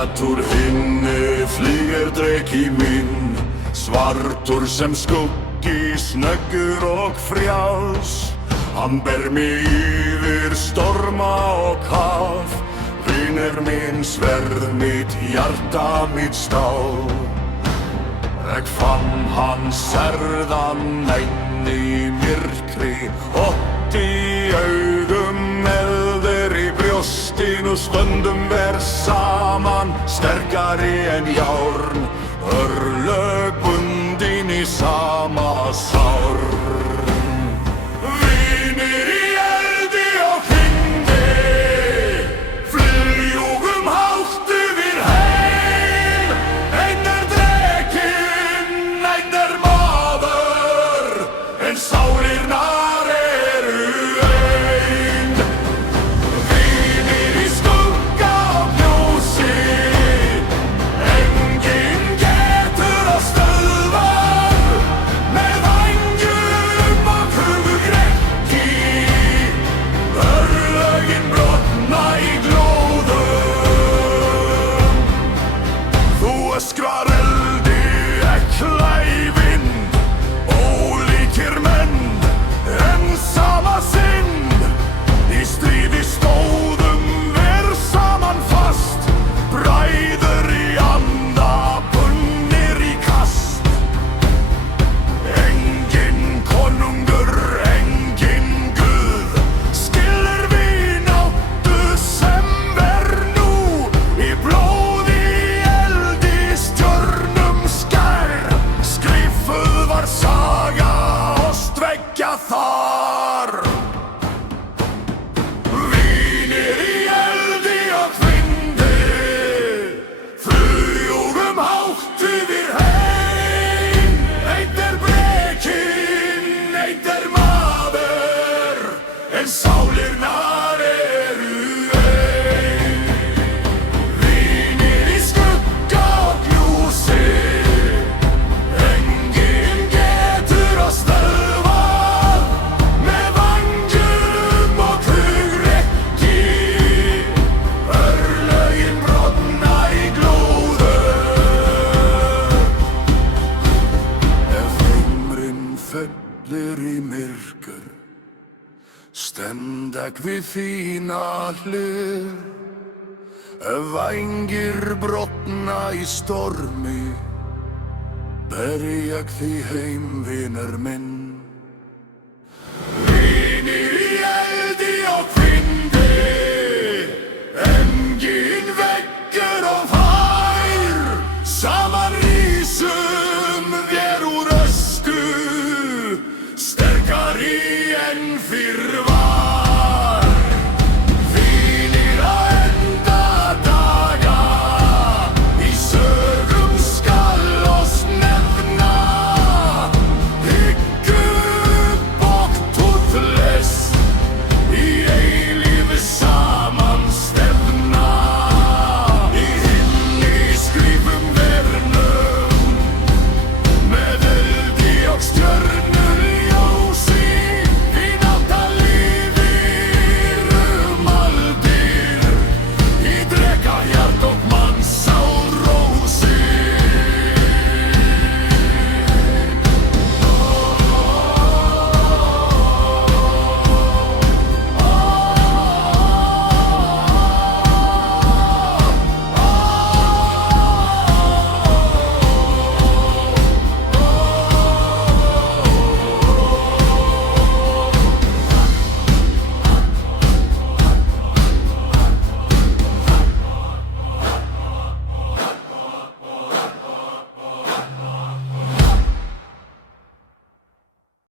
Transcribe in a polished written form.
Ögat úr hinni flýgur dreki minn, svartur sem skuggi, snöggur og frjáls. Hann ber mig yfir storma og haf, vinur minn, sverð mitt, hjarta mitt stál. Ég fann hann særðan einn í myrkri, ótt í augum, eldur í brjóstinu, stundum saman, sterkari en járn, örlög bundin í sama sárn. Vinir í eldi og hvinni, fljúgum hátt yfir heim. Einn drekinn, einn maður, en sálirnar eru ein. Vinir í skugga og ljósi, enginn getur að stöðvar. Með vængjum og hugrekki, örlögin brotna í glóðum. Þú öskrar eldi, ekla í vind, ólíkir menn, en sama sinn. Í stríði stóðum saman fast, bræður í anda, bundnir í kast. Enginn konungur, enginn guð, skilur vináttu sem nú. Í blóði, eldi, stjörnum skær, skrifuð var saga oss tveggja þar. Vinir í eldi og hvinni, fljúgum hátt yfir heim. Einn brekinn, einn maður, en sálirnar eru ein. Vinir í skugga og ljósi, enginn getur að stöðva. Með vængjum og hugrekki, örlögin brotna í glóðum. Ef heimurinn fellir í myrkur, stend ek við þína hlið. Ef vængir brotna í stormi, ber ég því heim, vinur minn.